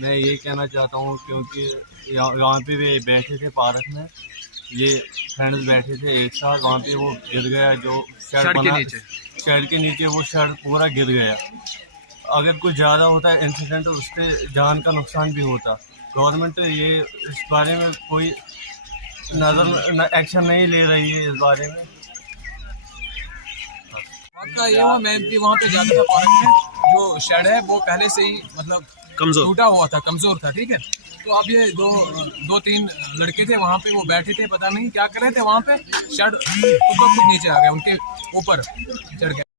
मैं ये कहना चाहता हूँ क्योंकि यहाँ पे वे बैठे थे पार्क में, ये फ्रेंड्स बैठे थे एक साथ, वहाँ पे वो गिर गया जो शेड के नीचे वो शेड पूरा गिर गया। अगर कुछ ज़्यादा होता है इंसिडेंट तो उससे जान का नुकसान भी होता। गवर्नमेंट ये इस बारे में कोई एक्शन नहीं ले रही है इस बारे में। ये हुआ, मैं भी वहाँ पे जाता था पार्क में। जो शेड है वो पहले से ही मतलब टूटा हुआ था, कमजोर था, ठीक है। तो अब ये दो तीन लड़के थे वहाँ पे, वो बैठे थे, पता नहीं क्या कर रहे थे वहाँ पे, शेड नीचे आ गया, उनके ऊपर चढ़ गया।